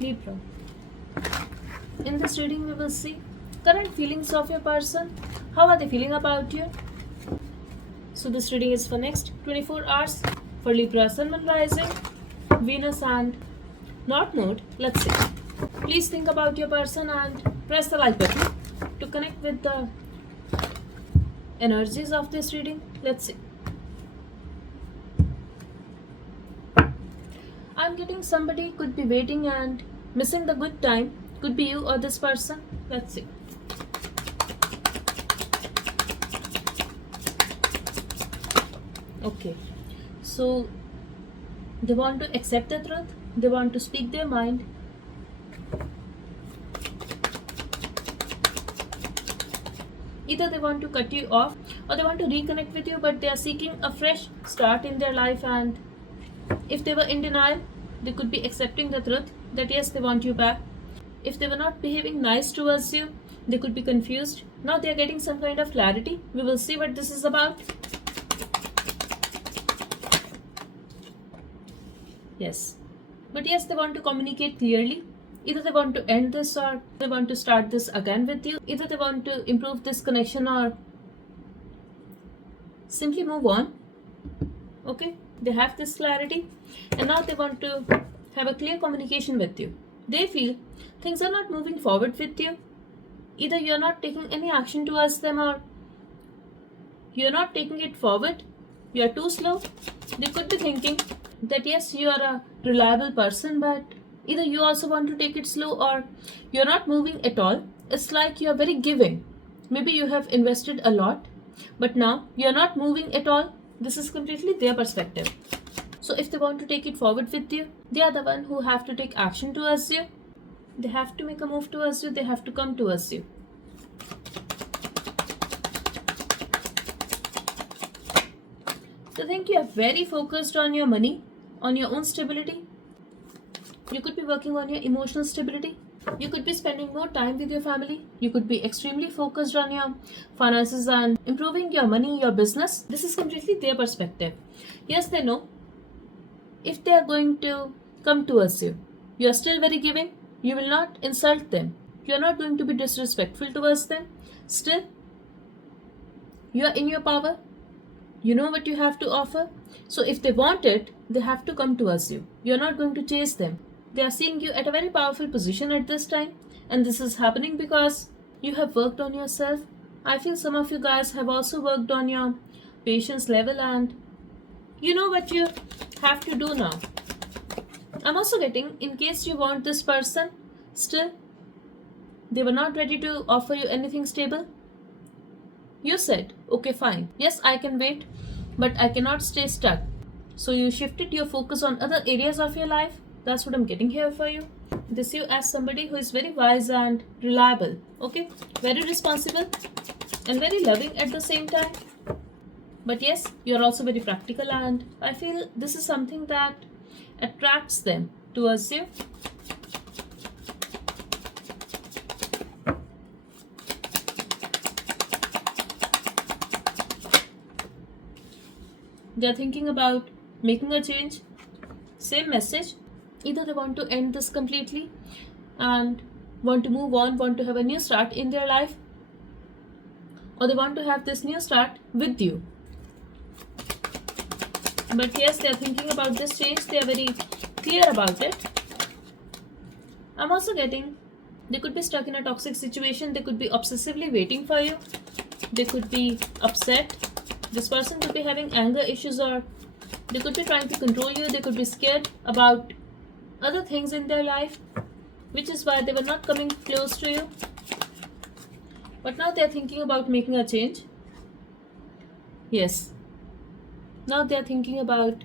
Libra. In this reading, we will see current feelings of your person. How are they feeling about you? So this reading is for next 24 hours for Libra, Sun, Moon, Rising, Venus and North Node. Let's see. Please think about your person and press the like button to connect with the energies of this reading. Let's see. I'm getting somebody could be waiting and missing the good time. Could be you or this person. Let's see. Okay. So they want to accept the truth. They want to speak their mind. Either they want to cut you off or they want to reconnect with you, but they are seeking a fresh start in their life. And if they were in denial, they could be accepting the truth that yes, they want you back. If they were not behaving nice towards you, they could be confused. Now they are getting some kind of clarity. We will see what this is about. Yes. But yes, they want to communicate clearly. Either they want to end this or they want to start this again with you. Either they want to improve this connection or simply move on. Okay, they have this clarity and now they want to have a clear communication with you. They feel things are not moving forward with you. Either you are not taking any action towards them or you are not taking it forward. You are too slow. They could be thinking that yes, you are a reliable person, but either you also want to take it slow or you're not moving at all. It's like you're very giving. Maybe you have invested a lot, but now you're not moving at all. This is completely their perspective. So if they want to take it forward with you, they are the one who have to take action towards you. They have to make a move towards you. They have to come towards you. So think you are very focused on your money, on your own stability. You could be working on your emotional stability. You could be spending more time with your family. You could be extremely focused on your finances and improving your money, your business. This is completely their perspective. Yes, they know if they are going to come towards you, you are still very giving. You will not insult them. You are not going to be disrespectful towards them. Still, you are in your power. You know what you have to offer. So if they want it, they have to come towards you. You are not going to chase them. They are seeing you at a very powerful position at this time. And this is happening because you have worked on yourself. I feel some of you guys have also worked on your patience level and you know what you have to do now. I'm also getting, in case you want this person, still, they were not ready to offer you anything stable. You said, okay, fine. Yes, I can wait, but I cannot stay stuck. So you shifted your focus on other areas of your life. That's what I'm getting here for you. This you as somebody who is very wise and reliable. Okay, very responsible and very loving at the same time. But yes, you're also very practical and I feel this is something that attracts them towards you. They're thinking about making a change. Same message. Either they want to end this completely and want to move on, want to have a new start in their life, or they want to have this new start with you. But yes, they are thinking about this change. They are very clear about it. I'm also getting, they could be stuck in a toxic situation. They could be obsessively waiting for you. They could be upset. This person could be having anger issues or they could be trying to control you. They could be scared about other things in their life, which is why they were not coming close to you. But now they are thinking about making a change. Yes. Now they are thinking about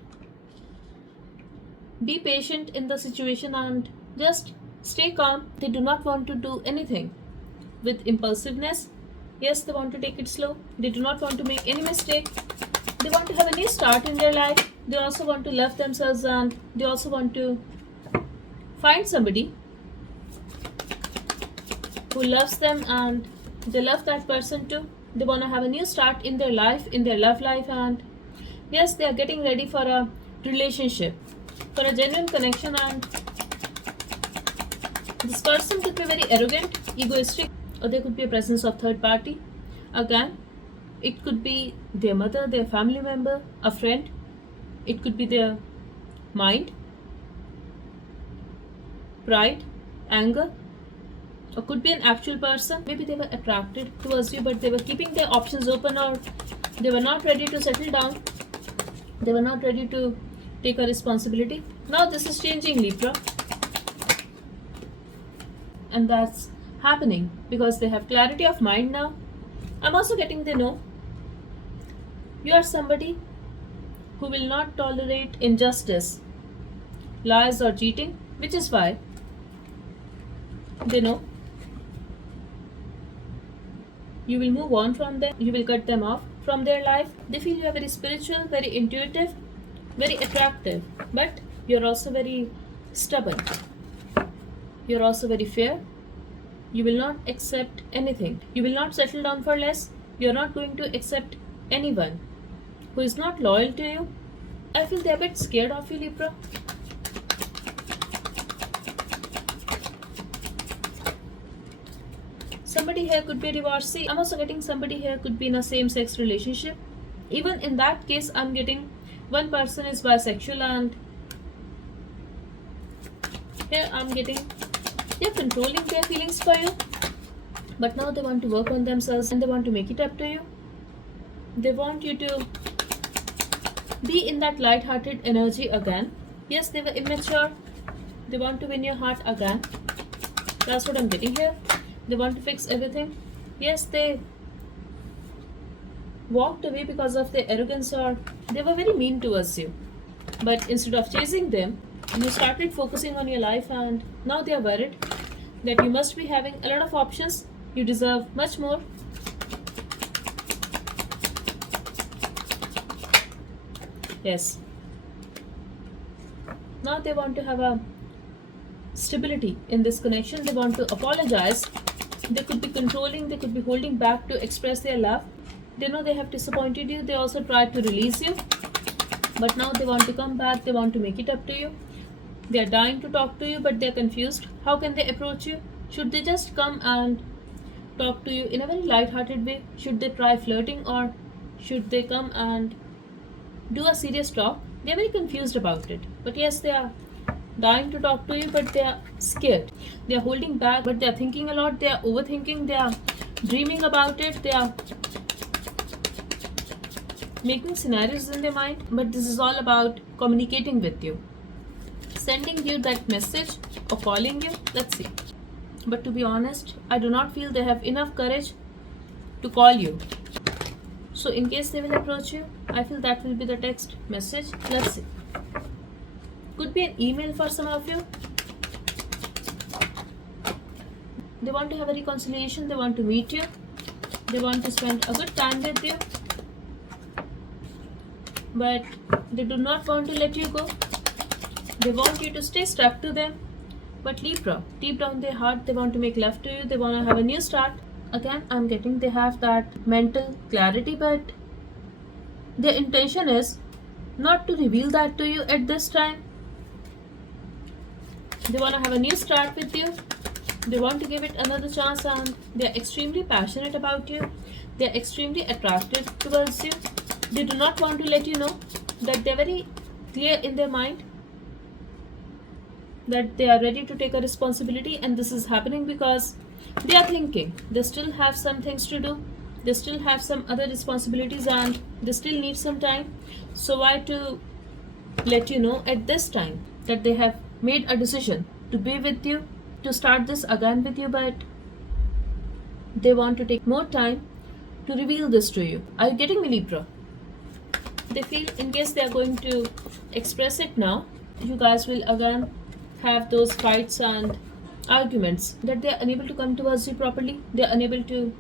be patient in the situation and just stay calm. They do not want to do anything with impulsiveness. Yes, they want to take it slow. They do not want to make any mistake. They want to have a new start in their life. They also want to love themselves and they also want to find somebody who loves them and they love that person too. They want to have a new start in their life, in their love life, and yes, they are getting ready for a relationship, for a genuine connection, and This person could be very arrogant, egoistic, or there could be a presence of third party. Again, it could be their mother, their family member, a friend. It could be their mind, pride, anger, or could be an actual person. Maybe they were attracted towards you, but they were keeping their options open, or they were not ready to settle down. They were not ready to take a responsibility. Now this is changing, Libra. And that's happening because they have clarity of mind now. I'm also getting they know you are somebody who will not tolerate injustice, lies, or cheating, which is why they know you will move on from them, you will cut them off from their life. They feel you are very spiritual, very intuitive, very attractive, but you're also very stubborn. You're also very fair. You will not accept anything. You will not settle down for less. You're not going to accept anyone who is not loyal to you. I feel they're a bit scared of you, Libra. Somebody here could be a divorcee. I'm also getting somebody here could be in a same-sex relationship. Even in that case, I'm getting one person is bisexual, and here I'm getting they're controlling their feelings for you. But now they want to work on themselves and they want to make it up to you. They want you to be in that light-hearted energy again. Yes, they were immature. They want to win your heart again. That's what I'm getting here. They want to fix everything. Yes, they walked away because of their arrogance, or they were very mean towards you. But instead of chasing them, you started focusing on your life, and now they are worried that you must be having a lot of options. You deserve much more. Yes. Now they want to have a stability in this connection. They want to apologize. They could be controlling, they could be holding back to express their love. They know they have disappointed you. They also tried to release you. But now they want to come back. They want to make it up to you. They are dying to talk to you, but they are confused. How can they approach you? Should they just come and talk to you in a very light-hearted way? Should they try flirting, or should they come and do a serious talk? They are very confused about it. But yes, they are dying to talk to you, but they are scared. They are holding back, but they are thinking a lot. They are overthinking. They are dreaming about it. They are making scenarios in their mind. But this is all about communicating with you, sending you that message or calling you. Let's see. But to be honest, I do not feel they have enough courage to call you. So in case they will approach you, I feel that will be the text message. Let's see. Could be an email for some of you. They want to have a reconciliation. They want to meet you. They want to spend a good time with you. But they do not want to let you go. They want you to stay stuck to them. But Libra, deep down their heart, they want to make love to you. They want to have a new start. Again, I'm getting they have that mental clarity, but their intention is not to reveal that to you at this time. They want to have a new start with you. They want to give it another chance, and they're extremely passionate about you. They're extremely attracted towards you. They do not want to let you know that they're very clear in their mind that they are ready to take a responsibility, and this is happening because they are thinking they still have some things to do. They still have some other responsibilities, and they still need some time. So why to let you know at this time that they have made a decision to be with you, to start this again with you, but they want to take more time to reveal this to you. Are you getting me, Libra? They feel in case they are going to express it now, you guys will again have those fights and arguments, that they are unable to come towards you properly. They are unable to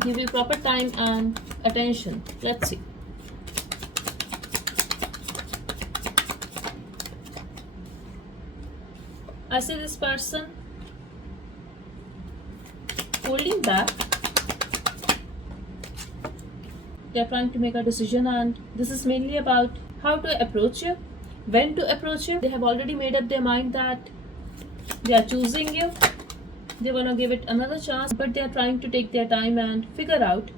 give you proper time and attention. Let's see. I see this person holding back. They are trying to make a decision, and this is mainly about how to approach you, when to approach you. They have already made up their mind that They are choosing you. They want to give it another chance, but they are trying to take their time and figure out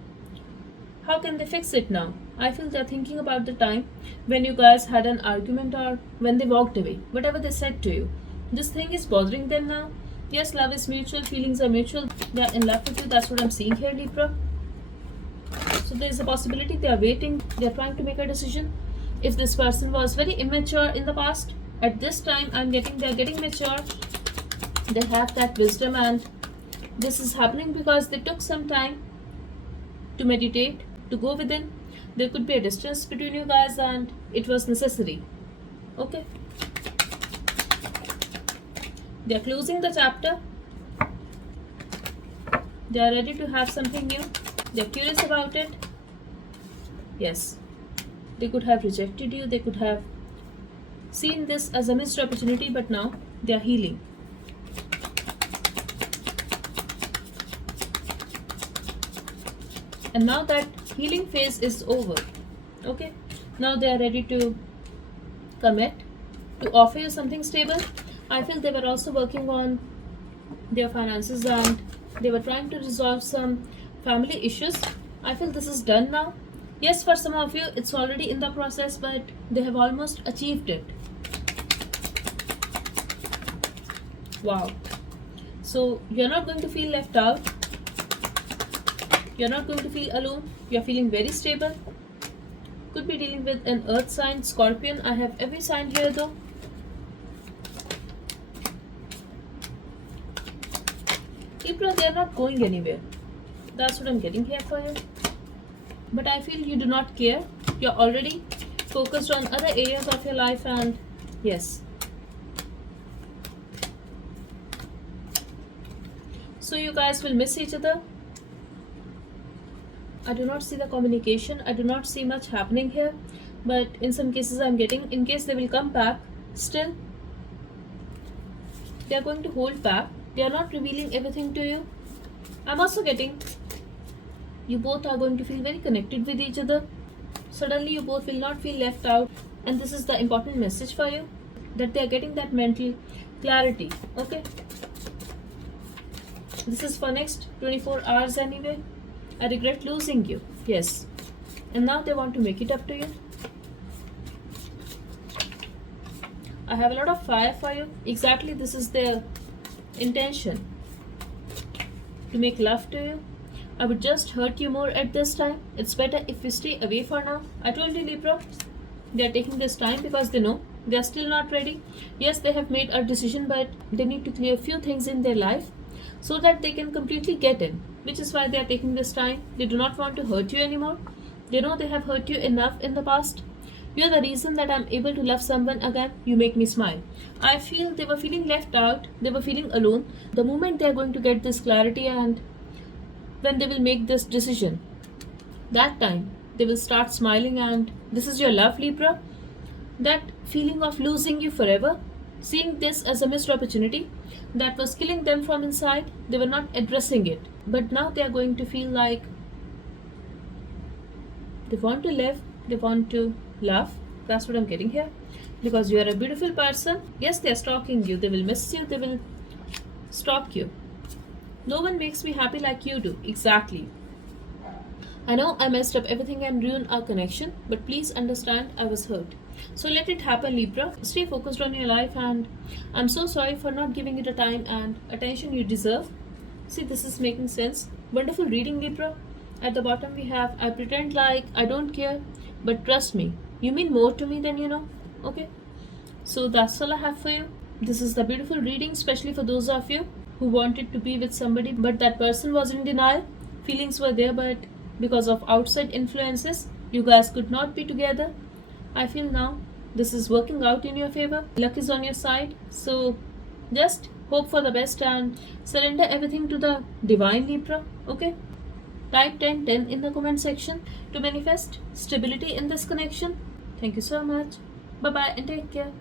how can they fix it now. I feel they're thinking about the time when you guys had an argument or when they walked away, whatever they said to you. This thing is bothering them now. Yes, love is mutual, feelings are mutual. They are in love with you. That's what I'm seeing here, Libra. So there is a possibility they are waiting. They are trying to make a decision. If this person was very immature in the past, at this time I'm getting they are getting mature. They have that wisdom, and this is happening because they took some time to meditate, to go within. There could be a distance between you guys and it was necessary. Okay. They are closing the chapter. They are ready to have something new. They are curious about it. Yes. They could have rejected you. They could have seen this as a missed opportunity, but now they are healing. And now that healing phase is over. Okay. Now they are ready to commit, to offer you something stable. I feel they were also working on their finances and they were trying to resolve some family issues. I feel this is done now. Yes, for some of you it's already in the process, but they have almost achieved it. Wow. So you're not going to feel left out. You're not going to feel alone. You're feeling very stable. Could be dealing with an earth sign, Scorpion. I have every sign here though. Libra, they are not going anywhere. That's what I'm getting here for you. But I feel you do not care. You're already focused on other areas of your life, and yes. So you guys will miss each other. I do not see the communication. I do not see much happening here. But in some cases I'm getting, in case they will come back, still they are going to hold back. They are not revealing everything to you. I'm also getting you both are going to feel very connected with each other. Suddenly you both will not feel left out, and this is the important message for you, that they are getting that mental clarity. Okay, this is for next 24 hours anyway. I regret losing you. Yes, and now they want to make it up to you. I have a lot of fire for you. Exactly, this is their intention, to make love to you. I would just hurt you more at this time. It's better if we stay away for now. I told you, Libra, they are taking this time because they know they are still not ready. Yes, they have made a decision, but they need to clear a few things in their life so that they can completely get in, which is why they are taking this time. They do not want to hurt you anymore. They know they have hurt you enough in the past. You are the reason that I'm able to love someone again. You make me smile. I feel they were feeling left out. They were feeling alone. The moment they are going to get this clarity, and when they will make this decision, that time they will start smiling, and this is your love, Libra. That feeling of losing you forever, seeing this as a missed opportunity that was killing them from inside, they were not addressing it. But now they are going to feel like they want to live, they want to love. That's what I'm getting here. Because you are a beautiful person. Yes, they are stalking you. They will miss you. They will stalk you. No one makes me happy like you do. Exactly. I know I messed up everything and ruined our connection, but please understand I was hurt. So let it happen, Libra. Stay focused on your life, and I'm so sorry for not giving it the time and attention you deserve. See, this is making sense. Wonderful reading, Libra. At the bottom we have, I pretend like I don't care, but trust me, you mean more to me than you know. Okay? So that's all I have for you. This is the beautiful reading, especially for those of you who wanted to be with somebody, but that person was in denial. Feelings were there, but because of outside influences, you guys could not be together. I feel now this is working out in your favor. Luck is on your side. So just hope for the best and surrender everything to the divine, Libra. Okay? Type 1010 in the comment section to manifest stability in this connection. Thank you so much. Bye bye and take care.